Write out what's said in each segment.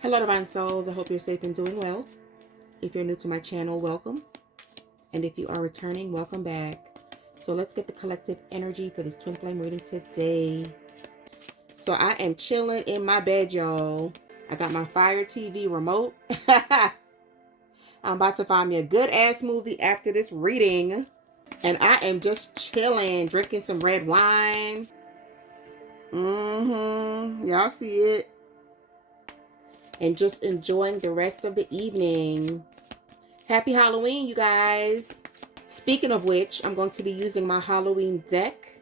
Hello, Divine Souls. I hope you're safe and doing well. If you're new to my channel, welcome. And if you are returning, welcome back. So let's get the collective energy for this twin flame reading today. So I am chilling in my bed, y'all. I got my Fire TV remote. I'm about to find me a good ass movie after this reading. And I am just chilling, drinking some red wine. Y'all see it. And just enjoying the rest of the evening. Happy Halloween, you guys. Speaking of which, I'm going to be using my Halloween deck.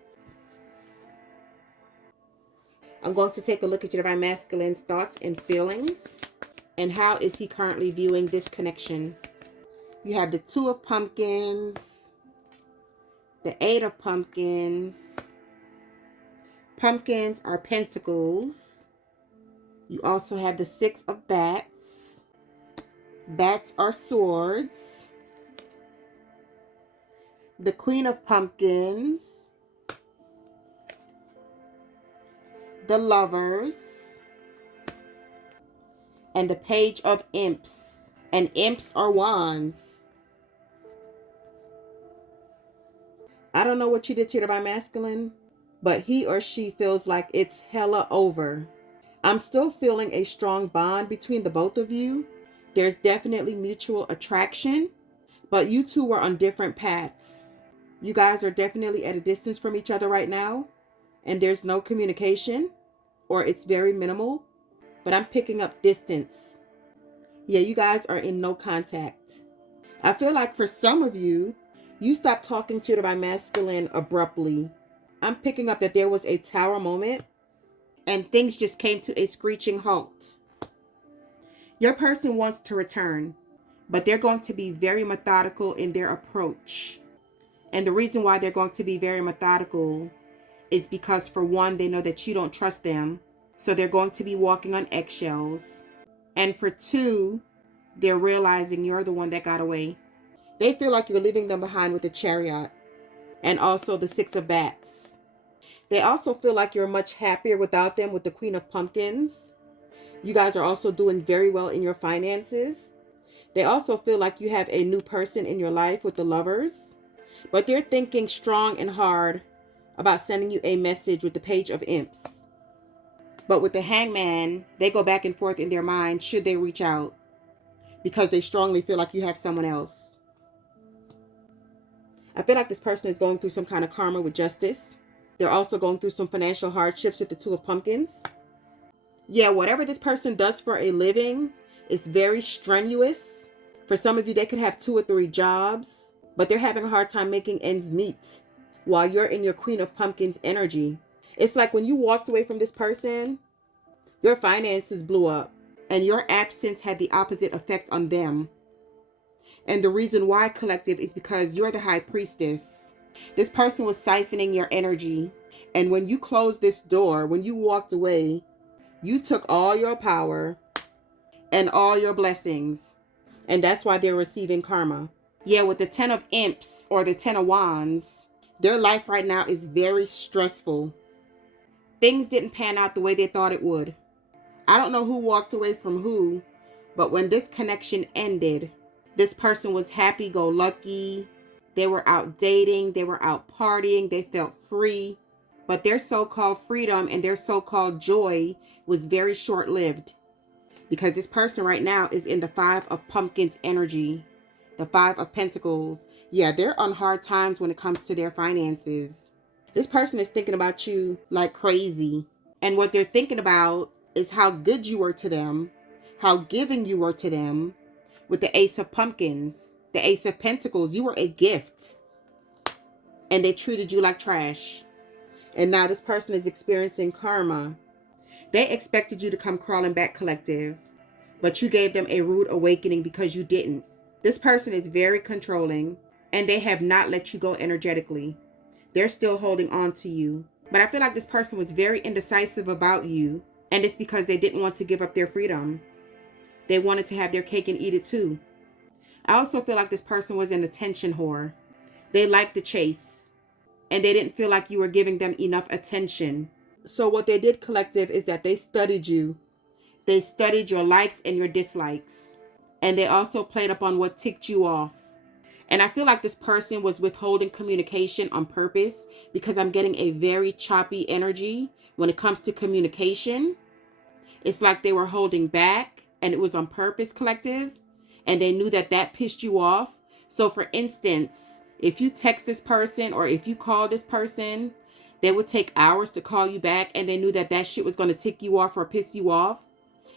I'm going to take a look at your Divine Masculine's thoughts and feelings. And how is he currently viewing this connection? You have the Two of Pumpkins. The Eight of Pumpkins. Pumpkins are pentacles. You also have the Six of Bats. Bats are swords. The Queen of Pumpkins. The Lovers. And the Page of Imps. And imps are wands. I don't know what you did to your Divine Masculine, but he or she feels like it's hella over. I'm still feeling a strong bond between the both of you. There's definitely mutual attraction, but you two are on different paths. You guys are definitely at a distance from each other right now, and there's no communication, or it's very minimal, but I'm picking up distance. Yeah, you guys are in no contact. I feel like for some of you, you stopped talking to your Divine Masculine abruptly. I'm picking up that there was a tower moment and things just came to a screeching halt. Your person wants to return, but they're going to be very methodical in their approach. And the reason why they're going to be very methodical is because, for one, they know that you don't trust them, so they're going to be walking on eggshells. And for two, they're realizing you're the one that got away. They feel like you're leaving them behind with the Chariot and also the Six of Bats. They also feel like you're much happier without them with the Queen of Pumpkins. You guys are also doing very well in your finances. They also feel like you have a new person in your life with the Lovers. But they're thinking strong and hard about sending you a message with the Page of Imps. But with the Hangman, they go back and forth in their mind should they reach out, because they strongly feel like you have someone else. I feel like this person is going through some kind of karma with justice. They're also going through some financial hardships with the Two of Pumpkins. Yeah, whatever this person does for a living is very strenuous. For some of you, they could have 2 or 3 jobs, but they're having a hard time making ends meet while you're in your Queen of Pumpkins energy. It's like when you walked away from this person, your finances blew up, and your absence had the opposite effect on them. And the reason why, collective, is because you're the High Priestess. This person was siphoning your energy. And when you closed this door, when you walked away, you took all your power and all your blessings. And that's why they're receiving karma. Yeah, with the 10 of Imps or the 10 of Wands, their life right now is very stressful. Things didn't pan out the way they thought it would. I don't know who walked away from who, but when this connection ended, this person was happy-go-lucky. They were out dating. They were out partying. They felt free. But their so-called freedom and their so-called joy was very short-lived. Because this person right now is in the 5 of Pumpkins energy. The 5 of Pentacles. Yeah, they're on hard times when it comes to their finances. This person is thinking about you like crazy. And what they're thinking about is how good you were to them. How giving you were to them. With the Ace of Pumpkins, the Ace of Pentacles, you were a gift. And they treated you like trash. And now this person is experiencing karma. They expected you to come crawling back, collective. But you gave them a rude awakening because you didn't. This person is very controlling. And they have not let you go energetically. They're still holding on to you. But I feel like this person was very indecisive about you. And it's because they didn't want to give up their freedom. They wanted to have their cake and eat it too. I also feel like this person was an attention whore. They liked the chase. And they didn't feel like you were giving them enough attention. So what they did, collective, is that they studied you. They studied your likes and your dislikes. And they also played up on what ticked you off. And I feel like this person was withholding communication on purpose, because I'm getting a very choppy energy when it comes to communication. It's like they were holding back, and it was on purpose, collective. And they knew that that pissed you off. So for instance, if you text this person or if you call this person, they would take hours to call you back, and they knew that that shit was going to tick you off or piss you off.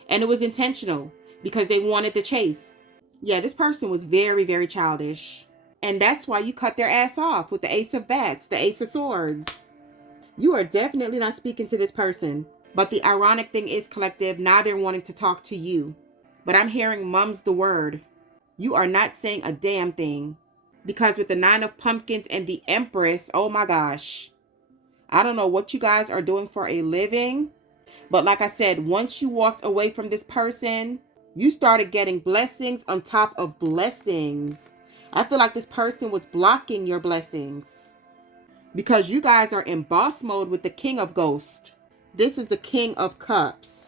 And it was intentional because they wanted the chase. Yeah, this person was very, very childish. And that's why you cut their ass off with the Ace of Bats, the Ace of Swords. You are definitely not speaking to this person. But the ironic thing is, collective, now they're wanting to talk to you. But I'm hearing mum's the word. You are not saying a damn thing. Because with the Nine of Pumpkins and the Empress, oh my gosh. I don't know what you guys are doing for a living. But like I said, once you walked away from this person, you started getting blessings on top of blessings. I feel like this person was blocking your blessings. Because you guys are in boss mode with the King of Ghosts. This is the King of Cups.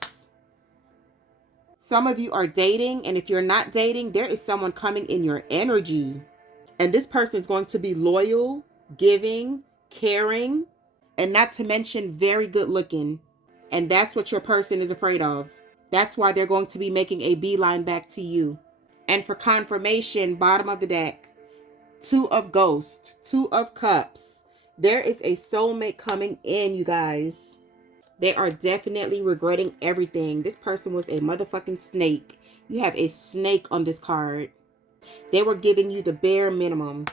Some of you are dating, and if you're not dating, there is someone coming in your energy. And this person is going to be loyal, giving, caring, and not to mention very good looking. And that's what your person is afraid of. That's why they're going to be making a beeline back to you. And for confirmation, bottom of the deck, Two of Ghosts, Two of Cups. There is a soulmate coming in, you guys. They are definitely regretting everything. This person was a motherfucking snake. You have a snake on this card. They were giving you the bare minimum.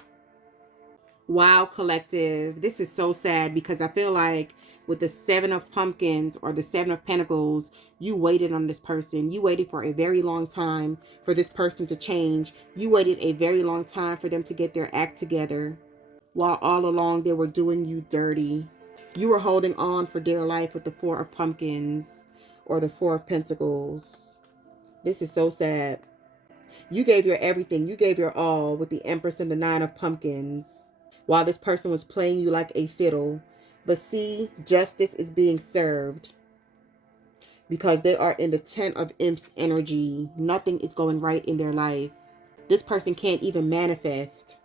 Wow, collective. This is so sad because I feel like with the Seven of Pumpkins or the Seven of Pentacles, you waited on this person. You waited for a very long time for this person to change. You waited a very long time for them to get their act together. While all along they were doing you dirty. You were holding on for dear life with the Four of Pumpkins or the Four of Pentacles. This is so sad. You gave your everything. You gave your all with the Empress and the Nine of Pumpkins. While this person was playing you like a fiddle. But see, justice is being served. Because they are in the Ten of Imps energy. Nothing is going right in their life. This person can't even manifest.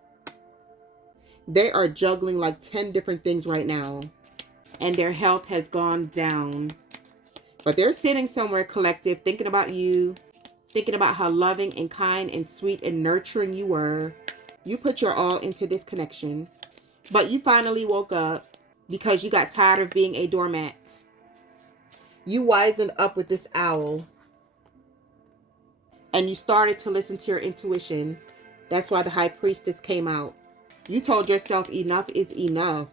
They are juggling like 10 different things right now. And their health has gone down. But they're sitting somewhere, collective, thinking about you. Thinking about how loving and kind and sweet and nurturing you were. You put your all into this connection. But you finally woke up because you got tired of being a doormat. You wisened up with this owl. And you started to listen to your intuition. That's why the High Priestess came out. You told yourself enough is enough.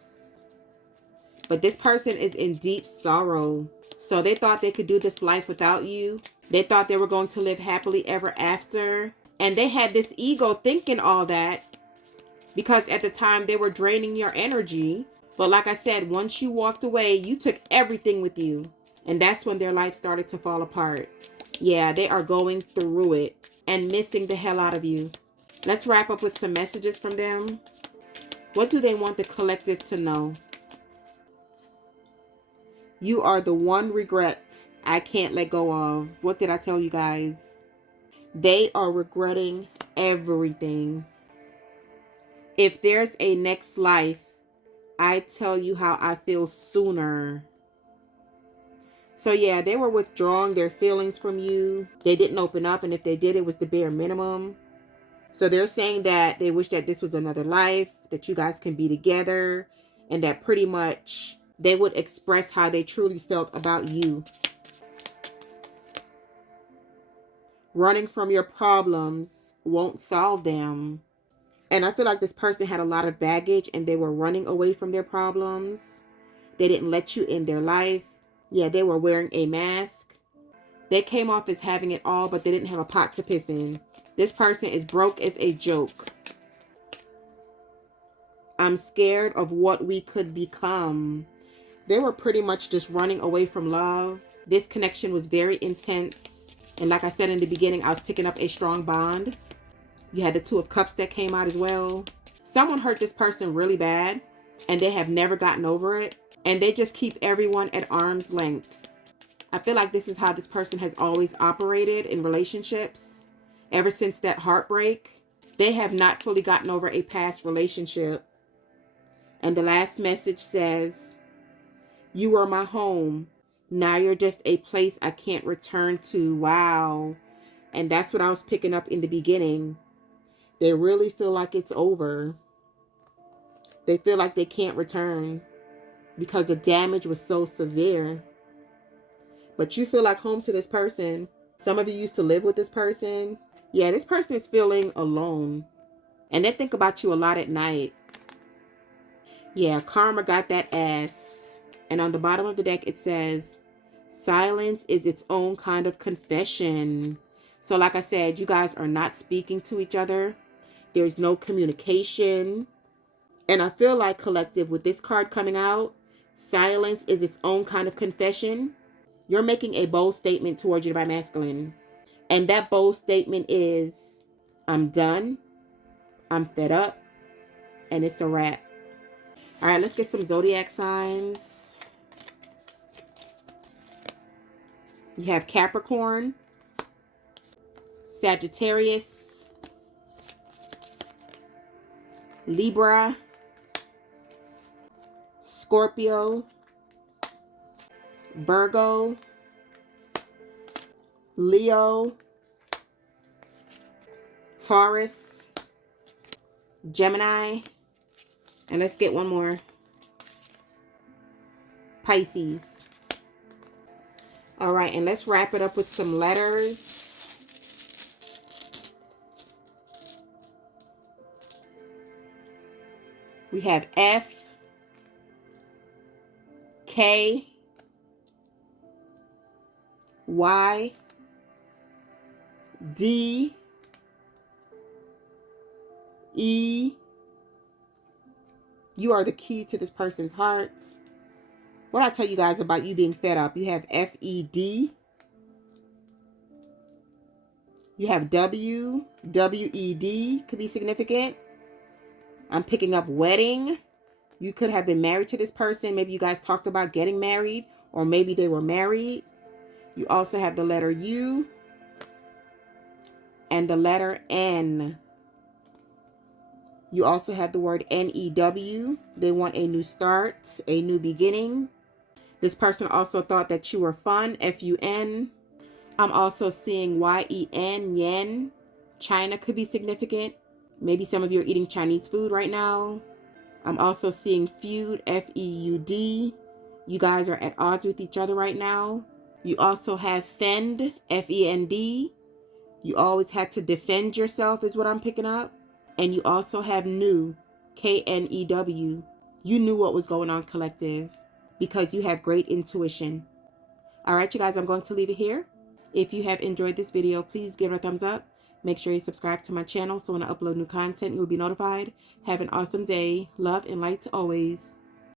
But this person is in deep sorrow. So they thought they could do this life without you. They thought they were going to live happily ever after. And they had this ego thinking all that. Because at the time they were draining your energy. But like I said, once you walked away, you took everything with you. And that's when their life started to fall apart. Yeah, they are going through it. And missing the hell out of you. Let's wrap up with some messages from them. What do they want the collective to know? You are the one regret I can't let go of. What did I tell you guys? They are regretting everything. If there's a next life, I tell you how I feel sooner. So yeah, they were withdrawing their feelings from you. They didn't open up, and if they did, it was the bare minimum. So they're saying that they wish that this was another life, that you guys can be together, and that pretty much they would express how they truly felt about you. Running from your problems won't solve them. And I feel like this person had a lot of baggage and they were running away from their problems. They didn't let you in their life. Yeah, they were wearing a mask. They came off as having it all, but they didn't have a pot to piss in. This person is broke as a joke. I'm scared of what we could become. They were pretty much just running away from love. This connection was very intense. And like I said in the beginning, I was picking up a strong bond. You had the Two of Cups that came out as well. Someone hurt this person really bad, and they have never gotten over it. And they just keep everyone at arm's length. I feel like this is how this person has always operated in relationships. Ever since that heartbreak, they have not fully gotten over a past relationship. And the last message says, you were my home. Now you're just a place I can't return to. Wow. And that's what I was picking up in the beginning. They really feel like it's over. They feel like they can't return because the damage was so severe. But you feel like home to this person. Some of you used to live with this person. Yeah, this person is feeling alone. And they think about you a lot at night. Yeah, karma got that ass. And on the bottom of the deck, it says, silence is its own kind of confession. So like I said, you guys are not speaking to each other. There's no communication. And I feel like, collective, with this card coming out, silence is its own kind of confession. You're making a bold statement towards your divine masculine. And that bold statement is, I'm done. I'm fed up. And it's a wrap. All right, let's get some zodiac signs. You have Capricorn, Sagittarius, Libra, Scorpio, Virgo, Leo, Taurus, Gemini, and let's get one more. Pisces. All right, and let's wrap it up with some letters. We have F, K, Y, D, E. You are the key to this person's heart. What I tell you guys about you being fed up? You have F-E-D. You have W, W-E-D could be significant. I'm picking up wedding. You could have been married to this person. Maybe you guys talked about getting married, or maybe they were married. You also have the letter U and the letter N. You also have the word N-E-W. They want a new start, a new beginning. This person also thought that you were fun, F-U-N. I'm also seeing Y-E-N, yen. China could be significant. Maybe some of you are eating Chinese food right now. I'm also seeing feud, F-E-U-D. You guys are at odds with each other right now. You also have fend, F-E-N-D. You always had to defend yourself is what I'm picking up. And you also have new, K-N-E-W. You knew what was going on, collective, because you have great intuition. All right, you guys, I'm going to leave it here. If you have enjoyed this video, please give it a thumbs up. Make sure you subscribe to my channel so when I upload new content, you'll be notified. Have an awesome day. Love and light always.